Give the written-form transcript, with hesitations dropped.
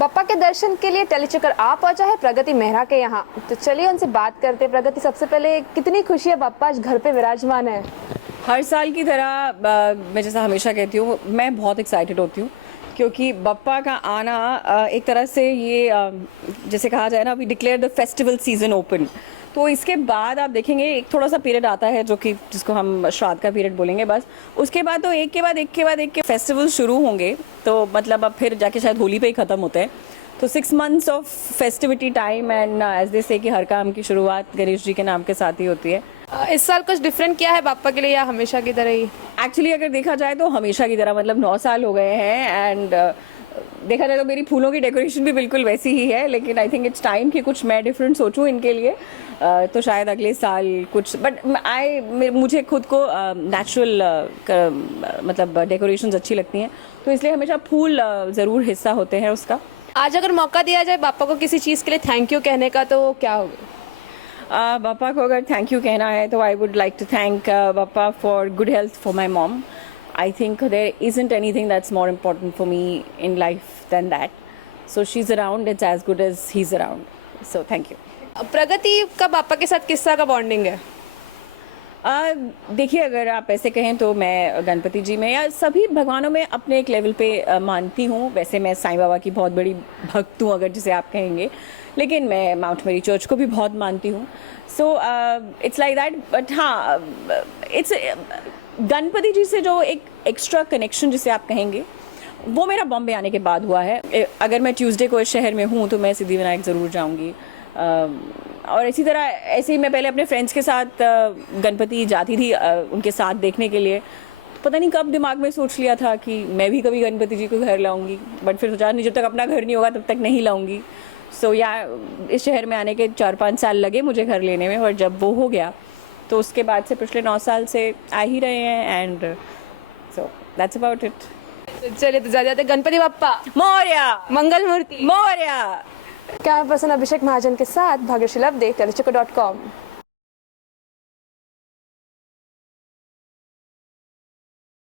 बप्पा के दर्शन के लिए टेलीचक्कर आ पहुंचा है प्रगति मेहरा के यहाँ। तो चलिए उनसे बात करते हैं। प्रगति, सबसे पहले कितनी खुशी है बप्पा आज घर पे विराजमान है। हर साल की तरह मैं जैसा हमेशा कहती हूँ, मैं बहुत एक्साइटेड होती हूँ क्योंकि बप्पा का आना एक तरह से ये जैसे कहा जाए ना, we declare the festival season open. तो इसके बाद आप देखेंगे एक थोड़ा सा पीरियड आता है जो कि जिसको हम श्राद्ध का पीरियड बोलेंगे। बस उसके बाद तो एक के बाद फेस्टिवल शुरू होंगे। तो मतलब अब फिर जाके शायद होली पे ही ख़त्म होते हैं। तो 6 months of festivity time and as they say कि हर काम की शुरुआत गणेश जी के नाम के साथ ही होती है। इस साल कुछ डिफरेंट किया है बप्पा के लिए या हमेशा की तरह ही? एक्चुअली अगर देखा जाए तो हमेशा की तरह, मतलब 9 साल हो गए हैं एंड देखा जाए तो मेरी फूलों की डेकोरेशन भी बिल्कुल वैसी ही है। लेकिन आई थिंक इट्स टाइम कि कुछ मैं डिफरेंट सोचूं इनके लिए। तो शायद अगले साल कुछ, बट मुझे खुद को नेचुरल मतलब डेकोरेशंस अच्छी लगती हैं, तो इसलिए हमेशा फूल ज़रूर हिस्सा होते हैं उसका। आज अगर मौका दिया जाए बप्पा को किसी चीज़ के लिए थैंक यू कहने का, तो क्या होगा? बप्पा को अगर थैंक यू कहना है तो I would like to thank Bappa for good health for my mom. I think there isn't anything that's more important for me in life than that. So she's around, it's as good as he's around. So thank you. प्रगति का पापा के साथ किस तरह का bonding है? देखिए, अगर आप ऐसे कहें तो मैं गणपति जी में या सभी भगवानों में अपने एक लेवल पे मानती हूँ। वैसे मैं साईं बाबा की बहुत बड़ी भक्त हूँ, अगर जिसे आप कहेंगे। लेकिन मैं माउंट मेरी चर्च को भी बहुत मानती हूँ। So it's like that. But हाँ, इट्स गणपति जी से जो एक एक्स्ट्रा कनेक्शन जिसे आप कहेंगे, वो मेरा बॉम्बे आने के बाद हुआ है। अगर मैं ट्यूसडे को इस शहर में हूँ तो मैं सिद्धिविनायक ज़रूर जाऊँगी। और इसी तरह ऐसे ही मैं पहले अपने फ्रेंड्स के साथ गणपति जाती थी उनके साथ देखने के लिए। पता नहीं कब दिमाग में सोच लिया था कि मैं भी कभी गणपति जी को घर लाऊंगी, बट फिर सोचा नहीं, जब तक अपना घर नहीं होगा तब तक नहीं लाऊंगी। सो या इस शहर में आने के 4-5 साल लगे मुझे घर लेने में, और जब वो हो गया तो उसके बाद से पिछले 9 साल से आ ही रहे हैं। And so that's about it. चलिए, तो जाते गणपति बप्पा मोरया, मंगल मूर्ति मोरया। कैमरा पर्सन अभिषेक महाजन के साथ भाग्यश्री लवदे, टेलीचक्कर.com।